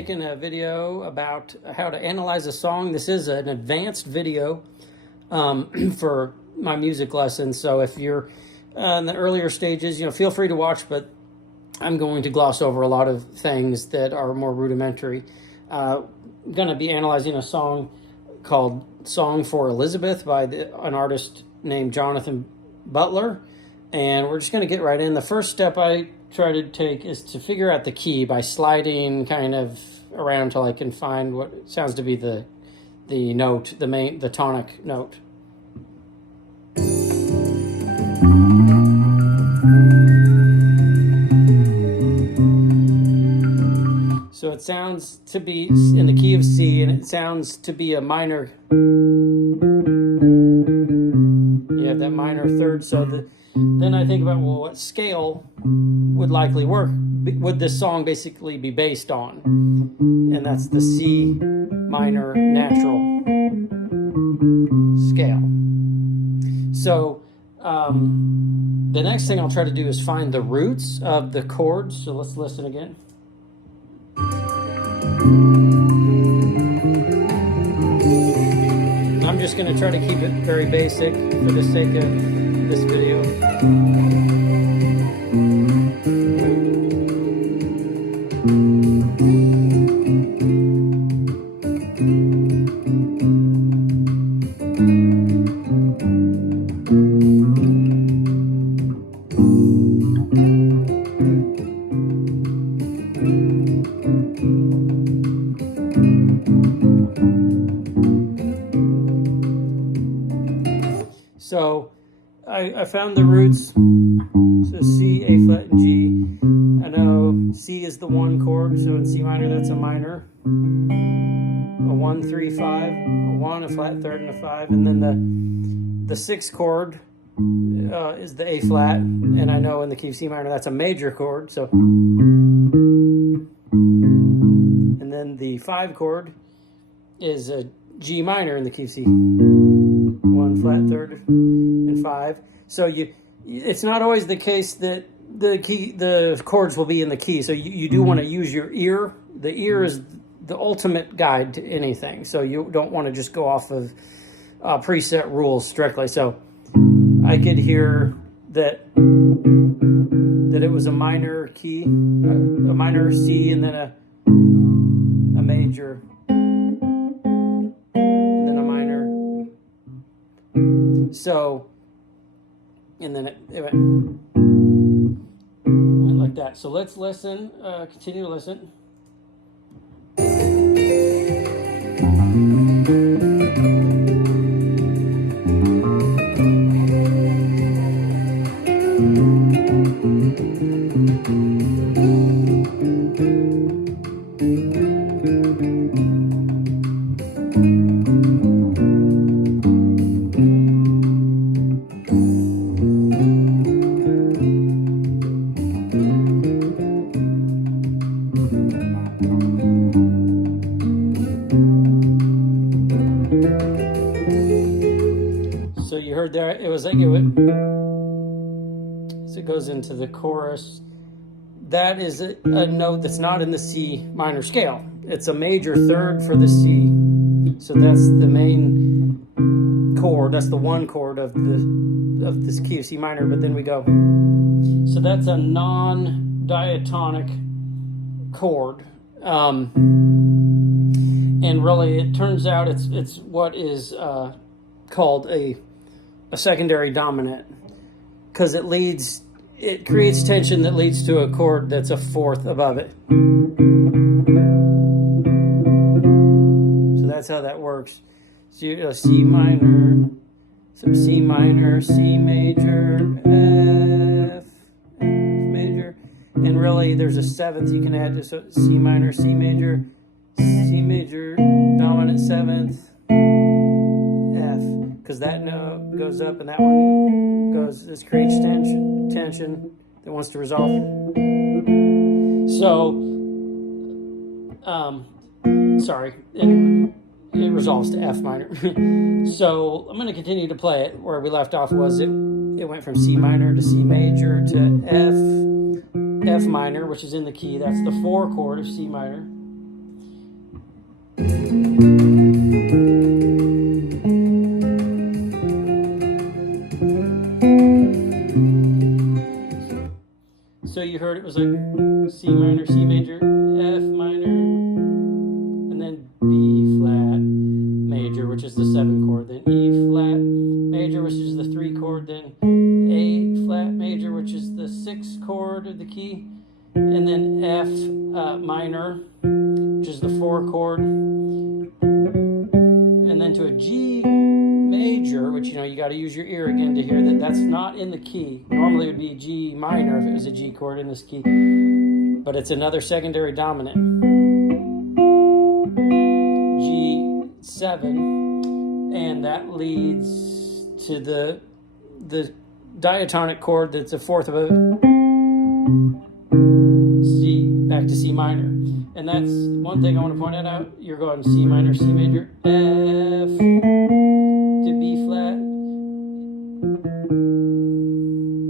making a video about how to analyze a song. This is an advanced video for my music lessons. So if you're in the earlier stages, feel free to watch, but I'm going to gloss over a lot of things that are more rudimentary. Going to be analyzing a song called Song for Elizabeth by an artist named Johnathan Butler. And we're just going to get right in. The first step I try to take is to figure out the key by sliding kind of around until I can find what sounds to be the note, the tonic note. So it sounds to be in the key of C, and it sounds to be a minor. You have that minor third. So then I think about, well, what scale would likely work? Would this song basically be based on? And that's the C minor natural scale. So the next thing I'll try to do is find the roots of the chords. So let's listen again. I'm just going to try to keep it very basic for the sake of this video. So I found the roots. So C, A flat, and G. I know C is the one chord, so in C minor that's a minor. A 1, 3, 5, a 1, a flat third, and a 5. And then the sixth chord is the A flat, and I know in the key of C minor that's a major chord. So, and then the 5 chord is a G minor in the key of C. 1 flat third and 5. So it's not always the case that the chords will be in the key. So you do want to use your ear. The ear is the ultimate guide to anything. So you don't want to just go off of preset rules strictly. So I could hear that it was a minor key, a minor C, and then a major. So, and then it went like that. So let's listen, continue to listen. So you heard there, it was like so it goes into the chorus. That is a note that's not in the C minor scale. It's a major third for the C. So that's the main chord. That's the one chord of this key of C minor. But then we go. So that's a non-diatonic chord. And really, it turns out it's what is called a secondary dominant, because it creates tension that leads to a chord that's a fourth above it. So that's how that works. So you C minor, so C minor, C major, F major, and really there's a seventh you can add to, so C minor, C major, dominant seventh, F, because that note goes up and that one goes. This creates tension that wants to resolve. So, sorry, it resolves to F minor. So I'm going to continue to play it. Where we left off was it went from C minor to C major to F minor, which is in the key. That's the 4 chord of C minor. So you heard it was like C minor, C major, F minor, and then B flat major, which is the 7 chord, then E flat major, which is the 3 chord, then A flat major, which is the 6 chord of the key, and then F minor, which is the 4 chord, and then to a G major, which, you got to use your ear again to hear that that's not in the key. Normally it would be G minor if it was a G chord in this key, but it's another secondary dominant. G7, and that leads to the diatonic chord that's a fourth of a C, back to C minor. And that's one thing I want to point out. You're going C minor, C major, F to B flat,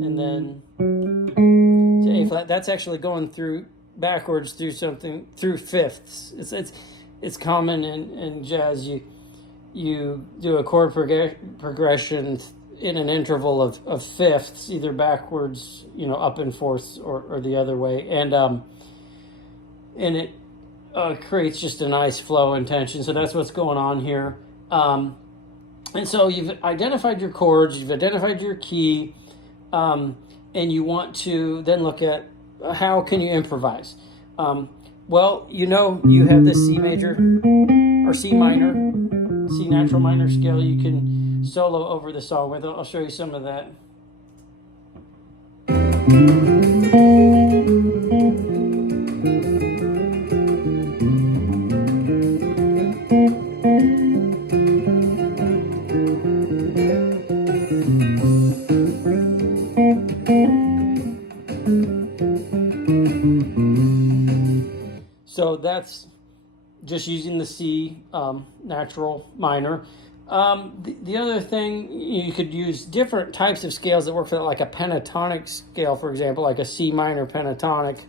and then to A flat. That's actually going through backwards through fifths. It's common in jazz. You do a chord progression in an interval of fifths, either backwards, up and fourths, or the other way, and it creates just a nice flow and tension. So that's what's going on here. And so you've identified your chords, you've identified your key, and you want to then look at how can you improvise. Well, you have this C major or C minor, C natural minor scale you can solo over the song with. I'll show you some of that. So that's just using the C natural minor. The other thing, you could use different types of scales that work for that, like a pentatonic scale, for example, like a C minor pentatonic.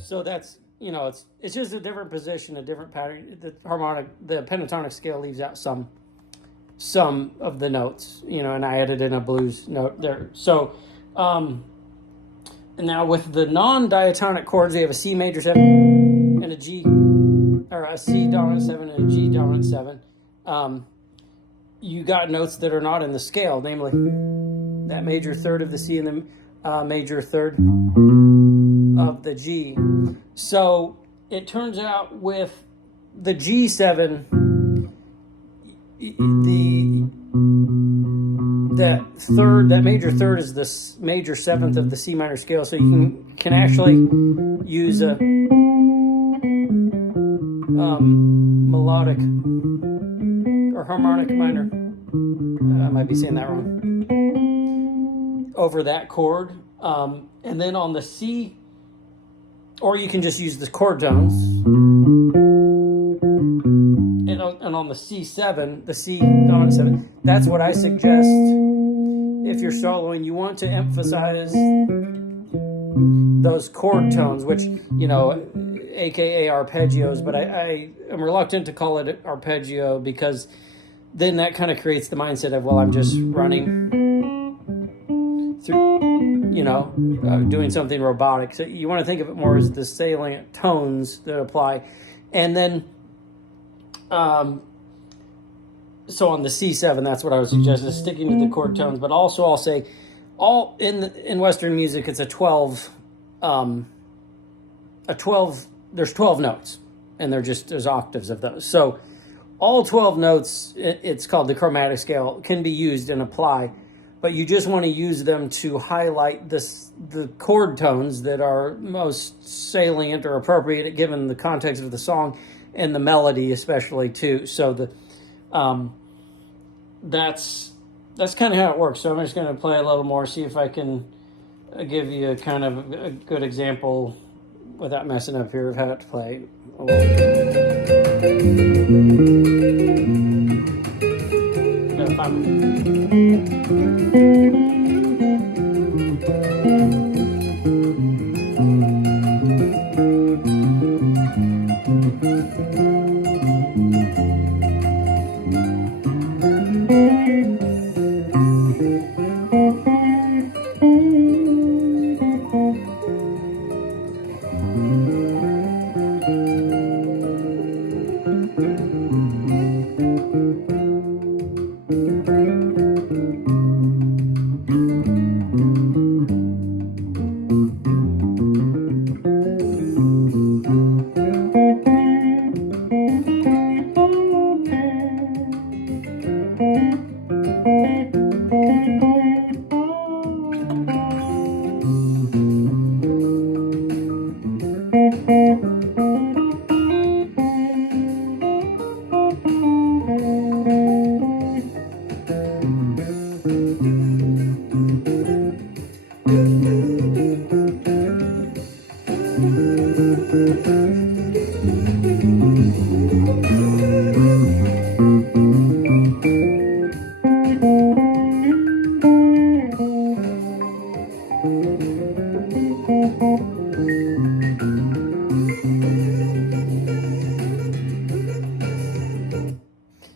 So that's, it's just a different position, a different pattern. The pentatonic scale leaves out some of the notes, and I added in a blues note there. So, and now with the non-diatonic chords, we have a C major 7 and a G, or a C dominant 7 and a G dominant 7. You got notes that are not in the scale, namely that major third of the C and the major third of the G. So it turns out with the G7, that major third is the major seventh of the C minor scale. So you can actually use a melodic or harmonic minor. I might be saying that wrong. Over that chord, and then on the C. Or you can just use the chord tones. And on the C7, the C dominant 7, that's what I suggest if you're soloing. You want to emphasize those chord tones, which, aka arpeggios, but I am reluctant to call it arpeggio because then that kind of creates the mindset of, well, I'm just running through, doing something robotic. So you want to think of it more as the salient tones that apply. And then, so on the C7, that's what I would suggest, is sticking to the chord tones. But also I'll say, in Western music, it's a 12, there's 12 notes, and there's octaves of those. So all 12 notes, it's called the chromatic scale, can be used and apply. But you just want to use them to highlight the chord tones that are most salient or appropriate given the context of the song and the melody especially too. So that's kind of how it works. So I'm just going to play a little more, see if I can give you a kind of a good example without messing up here of how to play. If I'm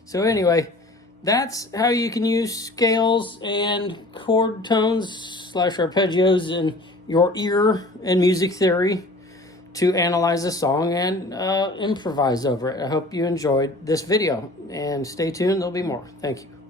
So anyway, that's how you can use scales and chord tones / arpeggios in your ear and music theory to analyze a song and improvise over it. I hope you enjoyed this video, and stay tuned, there'll be more. Thank you.